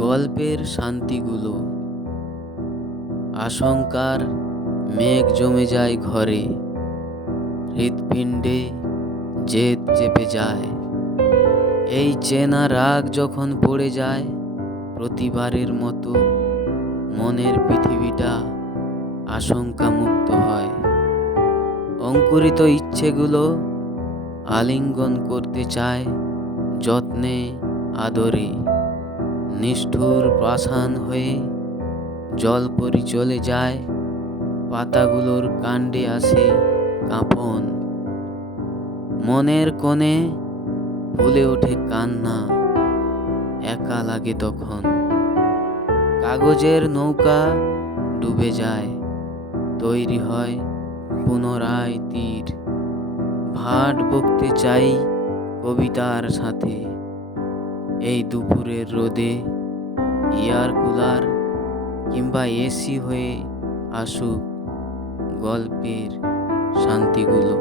গল্পের শান্তিগুলো। আশঙ্কার মেঘ জমে যায় ঘরে, হৃৎপিণ্ডে জেদ চেপে যায়। এই চেনা রাগ যখন পড়ে যায়, প্রতিবারের মতো মনের পৃথিবীটা আশঙ্কা মুক্ত হয়। অঙ্কুরিত ইচ্ছেগুলো আলিঙ্গন করতে চায় যত্নে আদরে। নিষ্ঠুর পাষাণ হয়ে জলপরি চলে যায়, পাতাগুলোর কাণ্ডে আসে কাঁপন। মনের কোণে ফুলে ওঠে কান্না, একা লাগে তখন। কাগজের নৌকা ডুবে যায়, তৈরি হয় পুনরায় তীর। ভাট বকতে চাই কবিতার সাথে, এই দুপুরের রোদে এয়ার কুলার কিংবা এসি হয়ে আসুক গল্পের শান্তিগুলো।